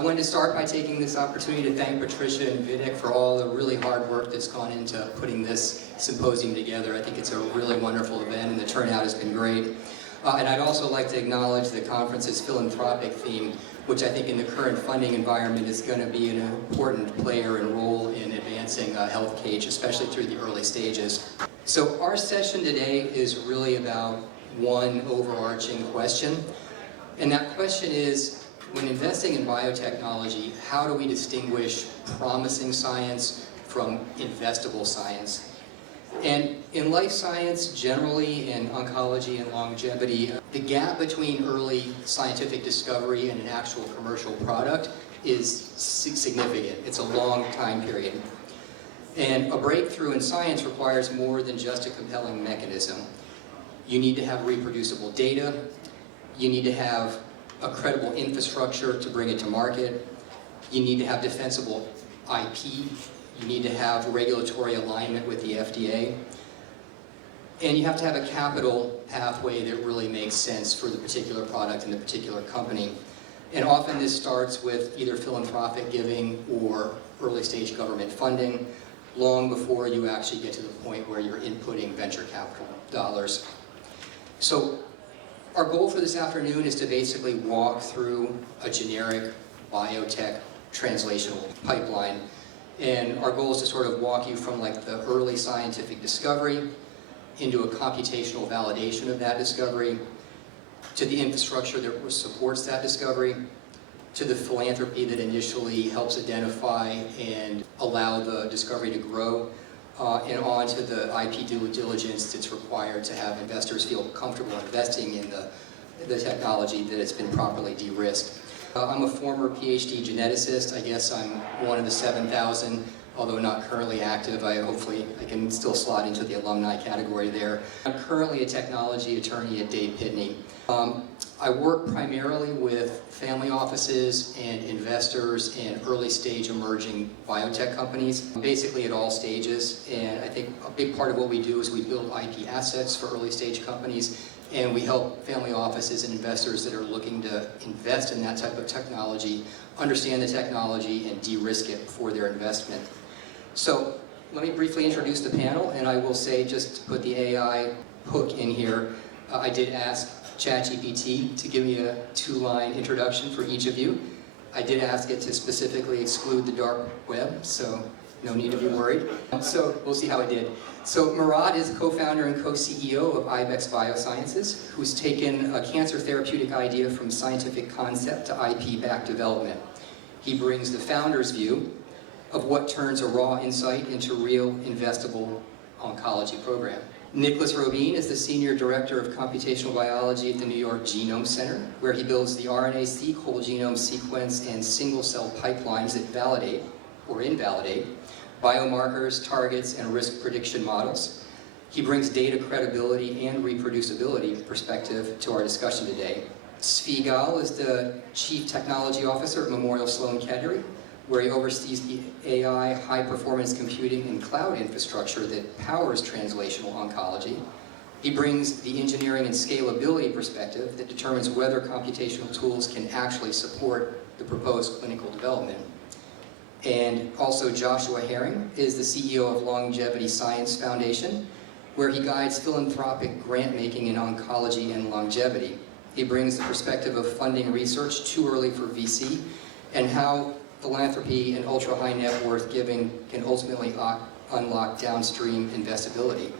wanted to start by taking this opportunity to thank Patricia and Vidic for all the really hard work that's gone into putting this symposium together. I think it's a really wonderful event and the turnout has been great. And I'd also like to acknowledge the conference's philanthropic theme, which I think in the current funding environment is going to be an important player and role in advancing 𝐻𝐫𝐾H, especially through the early stages. So our session today is really about one overarching question, and that question is, when investing in biotechnology, how do we distinguish promising science from investable science? And in life science generally, in oncology and longevity, the gap between early scientific discovery and an actual commercial product is significant. It's a long time period. And a breakthrough in science requires more than just a compelling mechanism. You need to have reproducible data. You need to have a credible infrastructure to bring it to market. You need to have defensible IP. You need to have regulatory alignment with the FDA. And you have to have a capital pathway that really makes sense for the particular product and the particular company. And often this starts with either philanthropic giving or early stage government funding, long before you actually get to the point where you're inputting venture capital dollars. So our goal for this afternoon is to basically walk through a generic biotech translational pipeline. And our goal is to sort of walk you from like the early scientific discovery into a computational validation of that discovery, to the infrastructure that supports that discovery, to the philanthropy that initially helps identify and allow the discovery to grow, and on to the IP due diligence that's required to have investors feel comfortable investing in the technology that it's been properly de-risked. I'm a former PhD geneticist. I guess I'm one of the 7,000, although not currently active. Hopefully I can still slot into the alumni category there. I'm currently a technology attorney at Dave Pitney. I work primarily with family offices and investors in early stage emerging biotech companies, basically at all stages. And I think a big part of what we do is we build IP assets for early stage companies, and we help family offices and investors that are looking to invest in that type of technology understand the technology and de-risk it for their investment. So let me briefly introduce the panel, and I will say, just to put the AI hook in here, I did ask ChatGPT to give me a 2-line introduction for each of you. I did ask it to specifically exclude the dark web, so no need to be worried. So we'll see how it did. So Murad is co-founder and co-CEO of Ibex Biosciences, who's taken a cancer therapeutic idea from scientific concept to IP-backed development. He brings the founder's view of what turns a raw insight into real investable oncology program. Nicholas Robin is the Senior Director of Computational Biology at the New York Genome Center, where he builds the RNA-seq whole genome sequence and single-cell pipelines that validate or invalidate biomarkers, targets, and risk prediction models. He brings data credibility and reproducibility perspective to our discussion today. Tzvi Gal is the Chief Technology Officer at Memorial Sloan Kettering, where he oversees the AI, high-performance computing, and cloud infrastructure that powers translational oncology. He brings the engineering and scalability perspective that determines whether computational tools can actually support the proposed clinical development. And also Joshua Herring is the CEO of Longevity Science Foundation, where he guides philanthropic grant-making in oncology and longevity. He brings the perspective of funding research too early for VC, and how philanthropy and ultra-high net worth giving can ultimately unlock downstream investability.